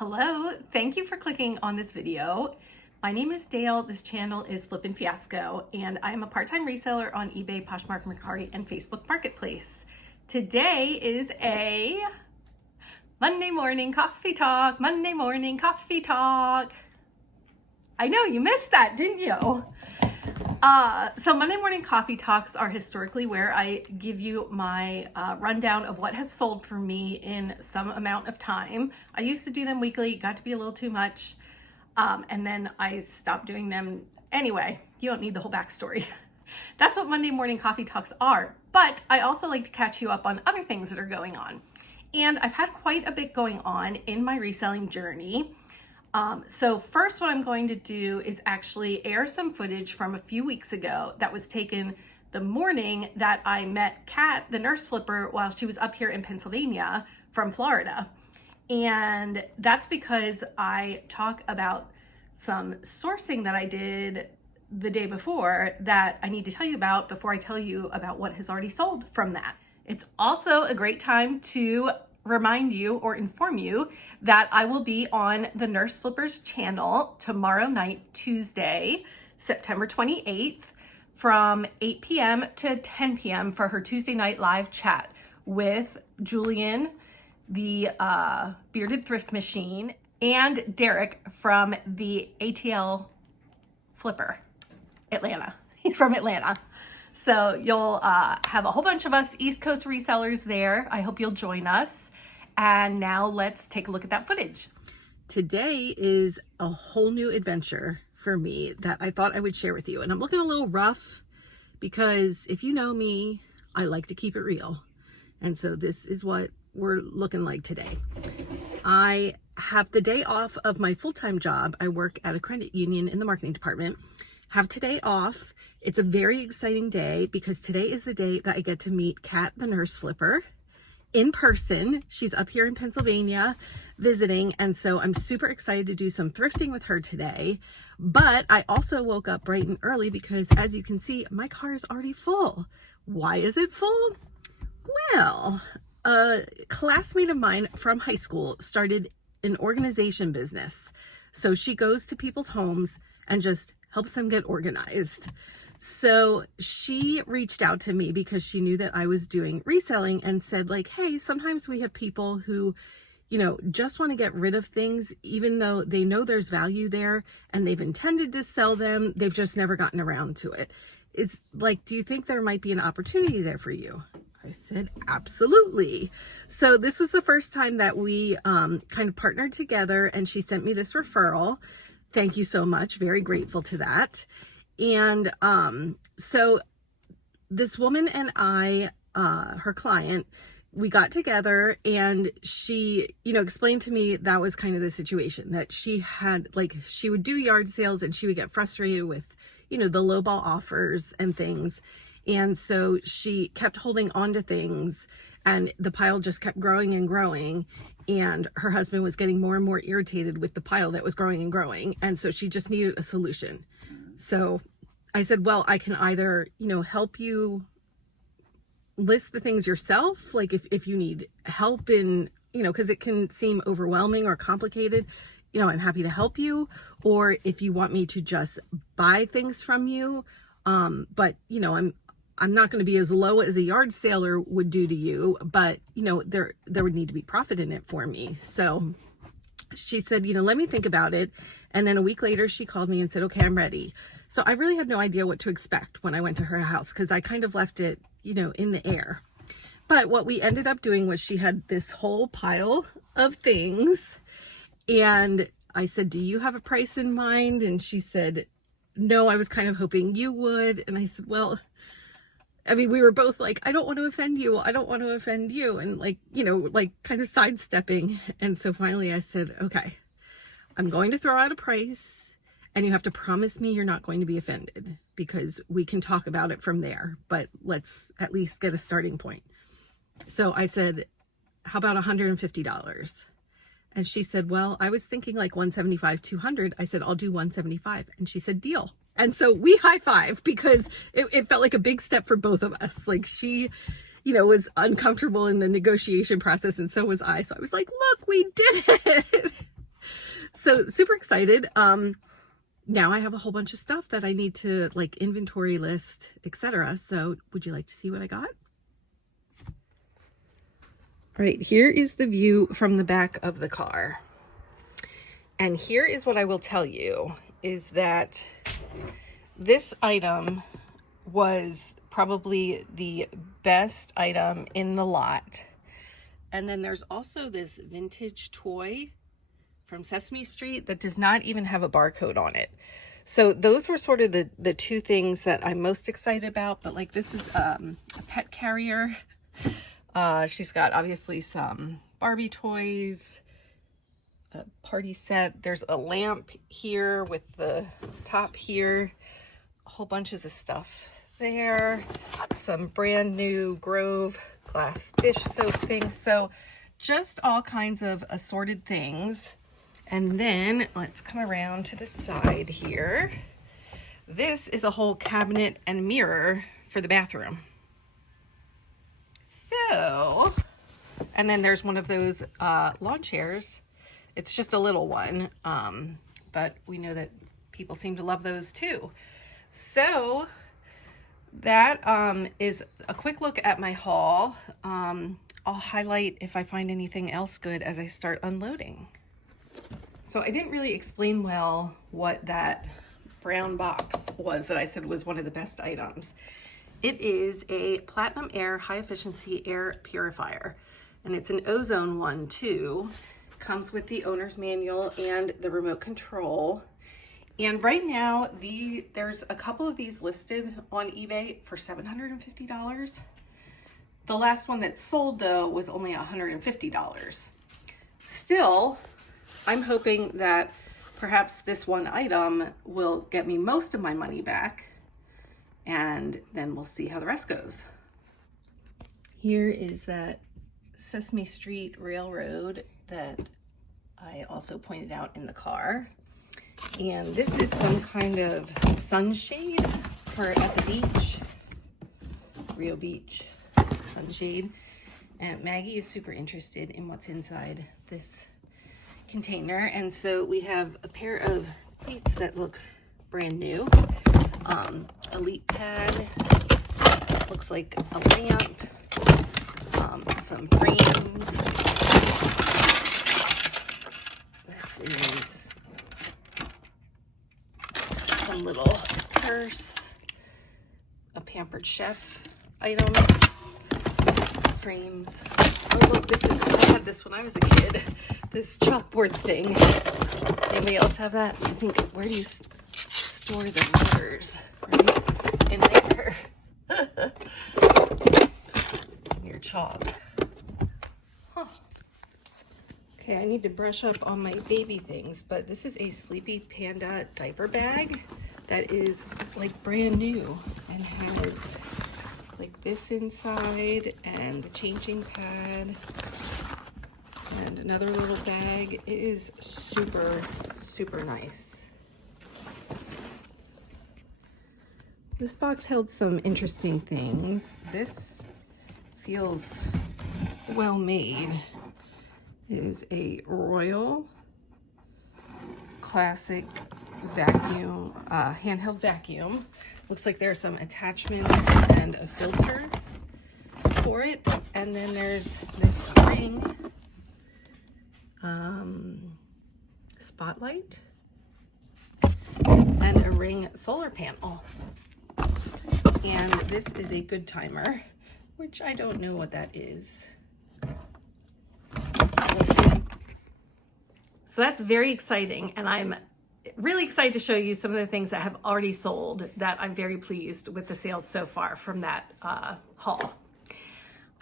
Hello, thank you for clicking on this video. My name is Dale, this channel is Flippin' Fiasco, and I am a part-time reseller on eBay, Poshmark, Mercari, and Facebook Marketplace. Today is a Monday morning coffee talk, I know, you missed that, didn't you? So Monday morning coffee talks are historically where I give you my rundown of what has sold for me in some amount of time. I used to do them weekly, got to be a little too much, and then I stopped doing them. Anyway, you don't need the whole backstory. That's what Monday morning coffee talks are, but I also like to catch you up on other things that are going on. And I've had quite a bit going on in my reselling journey. So first what I'm going to do is actually air some footage from a few weeks ago that was taken the morning that I met Kat, the nurse flipper, while she was up here in Pennsylvania from Florida. And that's because I talk about some sourcing that I did the day before that I need to tell you about before I tell you about what has already sold from that. It's also a great time to remind you or inform you that I will be on the Nurse Flippers channel tomorrow night, Tuesday, September 28th from 8 p.m. to 10 p.m. for her Tuesday night live chat with Julian, the Bearded Thrift Machine, and Derek from the ATL Flipper, Atlanta. He's from Atlanta. So you'll have a whole bunch of us East Coast resellers there. I hope you'll join us. And now let's take a look at that footage. Today is a whole new adventure for me that I thought I would share with you. And I'm looking a little rough because if you know me, I like to keep it real. And so this is what we're looking like today. I have the day off of my full-time job. I work at a credit union in the marketing department. Have today off. It's a very exciting day because today is the day that I get to meet Kat, the nurse flipper, in person. She's up here in Pennsylvania visiting, and so I'm super excited to do some thrifting with her today. But I also woke up bright and early because, as you can see, my car is already full. Why is it full? Well, a classmate of mine from high school started an organization business. So she goes to people's homes and just helps them get organized. So she reached out to me because she knew that I was doing reselling and said, like, hey, sometimes we have people who, just want to get rid of things, even though they know there's value there and they've intended to sell them. They've just never gotten around to it. It's like, do you think there might be an opportunity there for you? I said, absolutely. So this was the first time that we kind of partnered together, and she sent me this referral. Thank you so much. Very grateful to that. And so this woman and I, her client, we got together, and she, explained to me that was kind of the situation, that she had, she would do yard sales and she would get frustrated with, the lowball offers and things. And so she kept holding on to things, and the pile just kept growing and growing. And her husband was getting more and more irritated with the pile that was growing and growing. And so she just needed a solution. So I said, well, I can either, help you list the things yourself. Like if you need help in, because it can seem overwhelming or complicated, I'm happy to help you. Or if you want me to just buy things from you, but I'm not going to be as low as a yard sailor would do to you, but there would need to be profit in it for me. So she said, let me think about it. And then a week later, she called me and said, okay, I'm ready. So I really had no idea what to expect when I went to her house, because I kind of left it, in the air. But what we ended up doing was she had this whole pile of things. And I said, do you have a price in mind? And she said, no, I was kind of hoping you would. And I said, well, we were both like, I don't want to offend you. I don't want to offend you. And kind of sidestepping. And so finally I said, okay, I'm going to throw out a price, and you have to promise me you're not going to be offended, because we can talk about it from there, but let's at least get a starting point. So I said, how about $150? And she said, well, I was thinking like 175, 200. I said, I'll do 175. And she said, deal. And so we high-fived because it felt like a big step for both of us. Like she, was uncomfortable in the negotiation process, and so was I. So I was like, look, we did it. So super excited. Now I have a whole bunch of stuff that I need to like inventory list, etc. So would you like to see what I got? All right, here is the view from the back of the car. And here is what I will tell you is that this item was probably the best item in the lot. And then there's also this vintage toy from Sesame Street that does not even have a barcode on it. So those were sort of the two things that I'm most excited about. But like this is a pet carrier. She's got obviously some Barbie toys, a party set. There's a lamp here with the top here, a whole bunches of stuff there, some brand new Grove glass dish soap things. So just all kinds of assorted things. And then let's come around to the side here. This is a whole cabinet and mirror for the bathroom. So, and then there's one of those lawn chairs. It's just a little one, but we know that people seem to love those too. So that is a quick look at my haul. I'll highlight if I find anything else good as I start unloading. So I didn't really explain well what that brown box was that I said was one of the best items. It is a Platinum Air high efficiency air purifier, and it's an ozone one too. Comes with the owner's manual and the remote control. And right now there's a couple of these listed on eBay for $750. The last one that sold though was only $150. Still, I'm hoping that perhaps this one item will get me most of my money back, and then we'll see how the rest goes. Here is that Sesame Street Railroad that I also pointed out in the car. And this is some kind of sunshade for at the beach, Rio Beach sunshade. And Maggie is super interested in what's inside this container, and so we have a pair of plates that look brand new, a leak pad, looks like a lamp, some frames. This is some little purse, a Pampered Chef item, frames. Oh look, this is, I had this when I was a kid, this chalkboard thing. Anybody else have that? I think, where do you store the letters? Right in there. Your chalk. Huh. Okay, I need to brush up on my baby things, but this is a Sleepy Panda diaper bag that is like brand new and has like this inside and the changing pad and another little bag. It is super, super nice. This box held some interesting things. This feels well made. It is a Royal Classic vacuum, handheld vacuum. Looks like there are some attachments and a filter for it. And then there's this ring spotlight and a ring solar panel. And this is a good timer, which I don't know what that is. We'll see. So that's very exciting, and I'm really excited to show you some of the things that have already sold that I'm very pleased with the sales so far from that haul.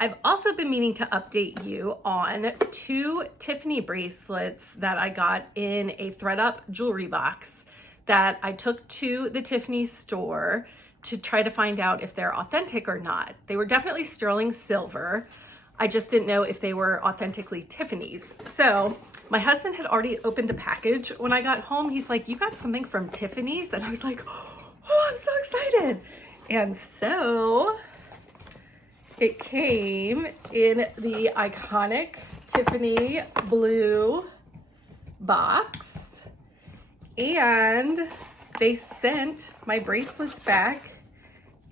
I've also been meaning to update you on 2 Tiffany bracelets that I got in a ThredUp jewelry box that I took to the Tiffany store to try to find out if they're authentic or not. They were definitely sterling silver. I just didn't know if they were authentically Tiffany's. So my husband had already opened the package when I got home. He's like, "You got something from Tiffany's?" And I was like, "Oh, I'm so excited." And so it came in the iconic Tiffany blue box, and they sent my bracelets back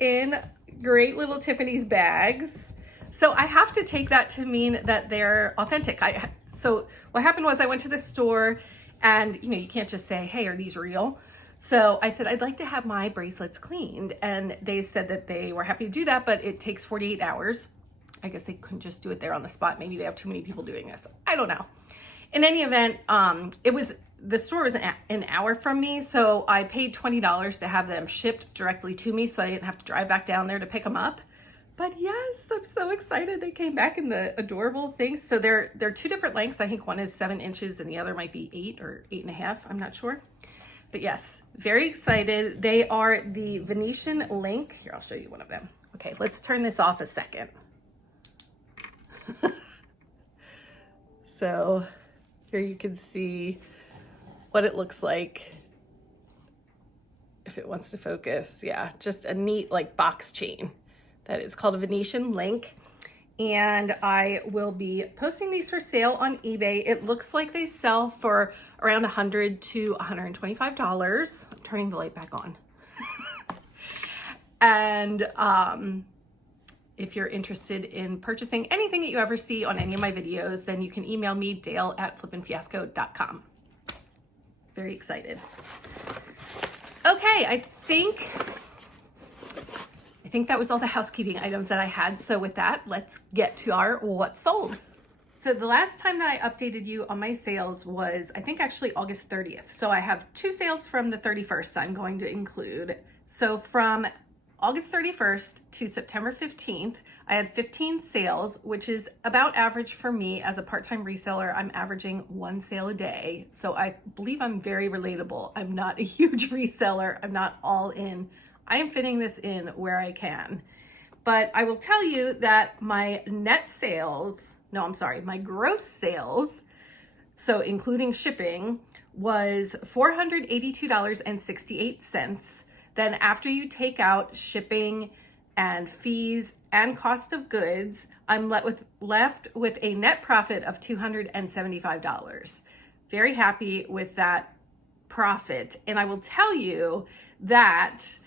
in great little Tiffany's bags. So I have to take that to mean that they're authentic. So what happened was I went to the store, and you can't just say, hey, are these real? So I said, I'd like to have my bracelets cleaned. And they said that they were happy to do that, but it takes 48 hours. I guess they couldn't just do it there on the spot. Maybe they have too many people doing this. I don't know. In any event, the store was an hour from me, so I paid $20 to have them shipped directly to me, so I didn't have to drive back down there to pick them up. But yes, I'm so excited. They came back in the adorable things. So they're two different lengths. I think one is 7 inches and the other might be 8 or 8.5. I'm not sure. But yes, very excited. They are the Venetian link. Here, I'll show you one of them. Okay, let's turn this off a second. So here you can see what it looks like if it wants to focus. Yeah, just a neat like box chain. That is called a Venetian link. And I will be posting these for sale on eBay. It looks like they sell for around $100 to $125. I'm turning the light back on. And if you're interested in purchasing anything that you ever see on any of my videos, then you can email me, dale@flippinfiasco.com. Very excited. Okay, I think that was all the housekeeping items that I had. So with that, let's get to our what sold. So the last time that I updated you on my sales was, I think actually August 30th. So I have 2 sales from the 31st that I'm going to include. So from August 31st to September 15th, I had 15 sales, which is about average for me as a part-time reseller. I'm averaging 1 sale a day. So I believe I'm very relatable. I'm not a huge reseller. I'm not all in. I am fitting this in where I can. But I will tell you that my my gross sales, so including shipping, was $482.68. Then after you take out shipping and fees and cost of goods, I'm left with a net profit of $275. Very happy with that profit. And I will tell you that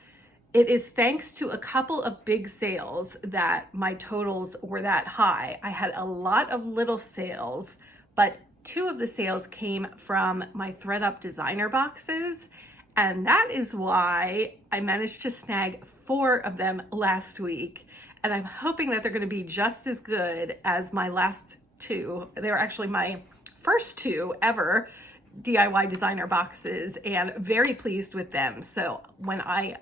it is thanks to a couple of big sales that my totals were that high. I had a lot of little sales, but 2 of the sales came from my ThredUp designer boxes. And that is why I managed to snag 4 of them last week. And I'm hoping that they're going to be just as good as my last 2. They were actually my first 2 ever DIY designer boxes, and very pleased with them. So when I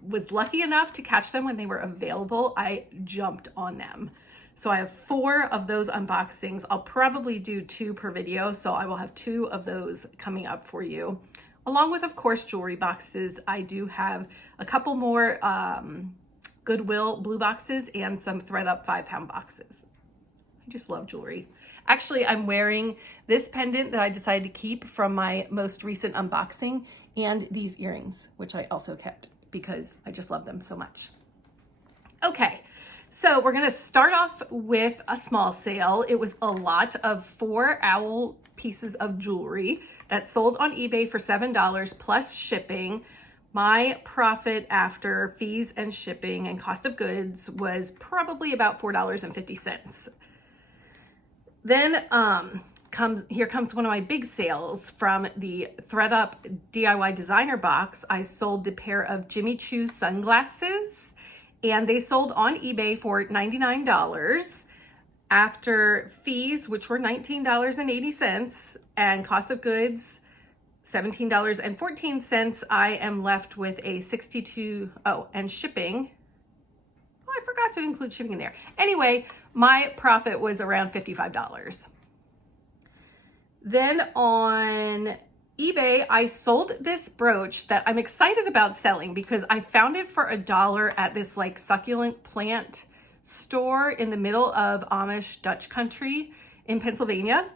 was lucky enough to catch them when they were available, I jumped on them. So I have 4 of those unboxings. I'll probably do 2 per video. So I will have 2 of those coming up for you. Along with, of course, jewelry boxes. I do have a couple more Goodwill blue boxes and some ThredUp 5-pound boxes. I just love jewelry. Actually, I'm wearing this pendant that I decided to keep from my most recent unboxing, and these earrings, which I also kept because I just love them so much. Okay, so we're gonna start off with a small sale. It was a lot of 4 owl pieces of jewelry that sold on eBay for $7 plus shipping. My profit after fees and shipping and cost of goods was probably about $4.50. Then here comes one of my big sales from the ThredUp DIY designer box. I sold the pair of Jimmy Choo sunglasses, and they sold on eBay for $99. After fees, which were $19.80, and cost of goods, $17.14, I am left with a and shipping. Oh, I forgot to include shipping in there. Anyway, my profit was around $55. Then on eBay, I sold this brooch that I'm excited about selling because I found it for $1 at this like succulent plant store in the middle of Amish Dutch country in Pennsylvania.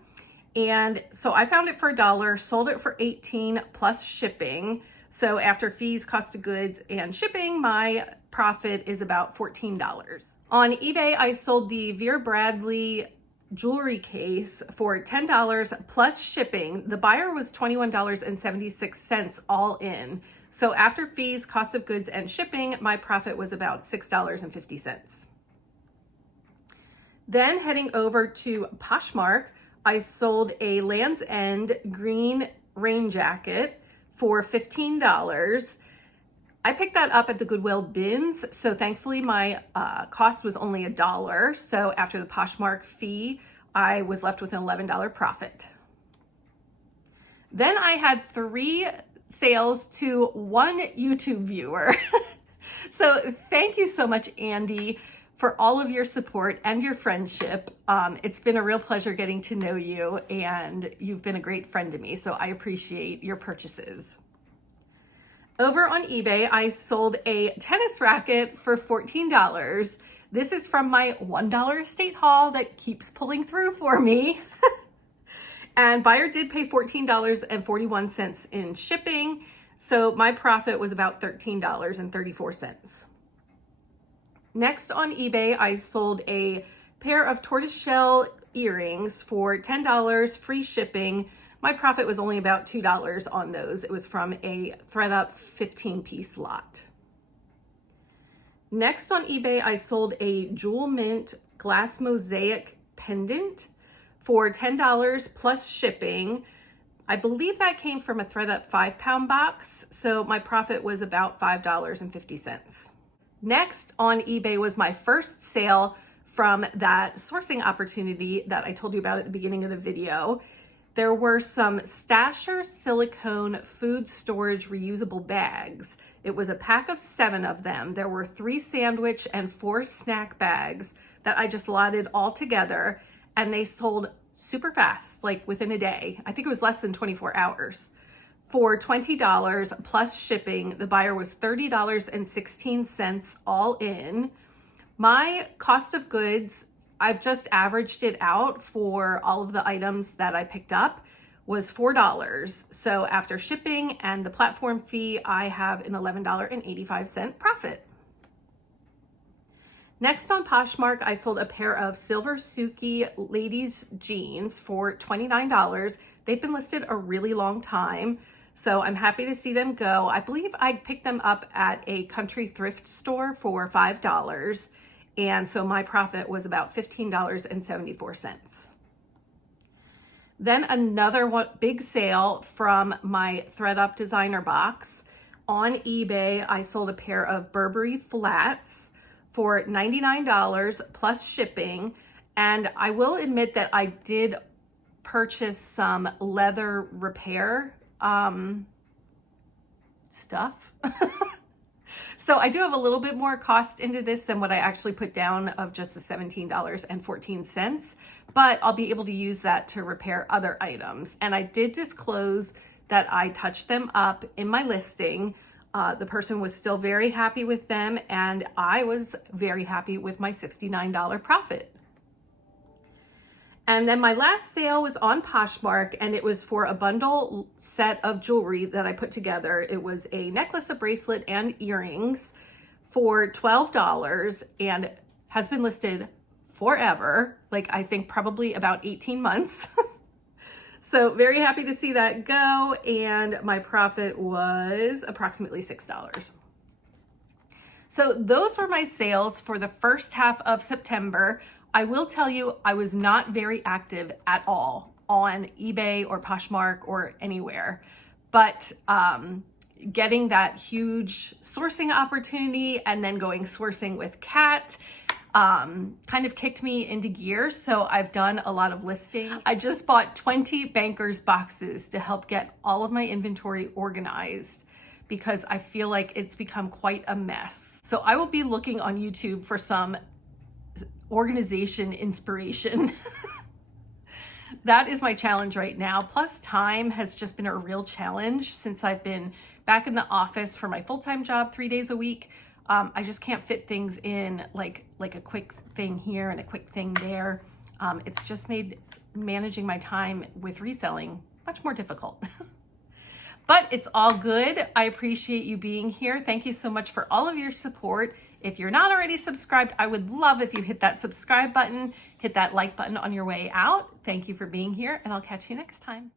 And so I found it for $1, sold it for $18 plus shipping. So after fees, cost of goods, and shipping, my profit is about $14. On eBay, I sold the Vera Bradley jewelry case for $10 plus shipping. The buyer was $21.76 all in. So after fees, cost of goods, and shipping, my profit was about $6.50. Then heading over to Poshmark, I sold a Land's End green rain jacket for $15. I picked that up at the Goodwill bins, so thankfully my cost was only $1. So after the Poshmark fee, I was left with an $11 profit. Then I had 3 sales to 1 YouTube viewer. So thank you so much, Andy, for all of your support and your friendship. It's been a real pleasure getting to know you, and you've been a great friend to me, so I appreciate your purchases. Over on eBay, I sold a tennis racket for $14. This is from my $1 estate haul that keeps pulling through for me. And buyer did pay $14.41 in shipping, so my profit was about $13.34. Next on eBay, I sold a pair of tortoiseshell earrings for $10, free shipping. My profit was only about $2 on those. It was from a ThreadUp 15-piece lot. Next on eBay, I sold a jewel mint glass mosaic pendant for $10 plus shipping. I believe that came from a ThreadUp 5-pound box, so my profit was about $5.50. Next on eBay was my first sale from that sourcing opportunity that I told you about at the beginning of the video. There were some Stasher silicone food storage reusable bags. It was a pack of 7 of them. There were 3 sandwich and 4 snack bags that I just lotted all together, and they sold super fast, like within a day. I think it was less than 24 hours. For $20 plus shipping, the buyer was $30.16 all in. My cost of goods, I've just averaged it out for all of the items that I picked up, was $4. So after shipping and the platform fee, I have an $11.85 profit. Next on Poshmark, I sold a pair of silver Suki ladies jeans for $29. They've been listed a really long time, so I'm happy to see them go. I believe I picked them up at a country thrift store for $5. And so my profit was about $15.74. Then another big sale from my ThreadUp designer box. On eBay, I sold a pair of Burberry flats for $99 plus shipping. And I will admit that I did purchase some leather repair stuff. So I do have a little bit more cost into this than what I actually put down of just the $17.14, but I'll be able to use that to repair other items. And I did disclose that I touched them up in my listing. The person was still very happy with them, and I was very happy with my $69 profit. And then my last sale was on Poshmark, and it was for a bundle set of jewelry that I put together. It was a necklace, a bracelet, and earrings for $12, and has been listed forever, like I think probably about 18 months. So very happy to see that go, and my profit was approximately $6. So those were my sales for the first half of September. I will tell you, I was not very active at all on eBay or Poshmark or anywhere, but getting that huge sourcing opportunity and then going sourcing with Kat kind of kicked me into gear. So I've done a lot of listing. I just bought 20 bankers boxes to help get all of my inventory organized because I feel like it's become quite a mess. So I will be looking on YouTube for some organization inspiration. That is my challenge right now. Plus time has just been a real challenge since I've been back in the office for my full-time job 3 days a week. I just can't fit things in like a quick thing here and a quick thing there. It's just made managing my time with reselling much more difficult. But it's all good. I appreciate you being here. Thank you so much for all of your support. If you're not already subscribed, I would love if you hit that subscribe button, hit hit that like button on your way out. Thank you for being here, and I'll catch you next time.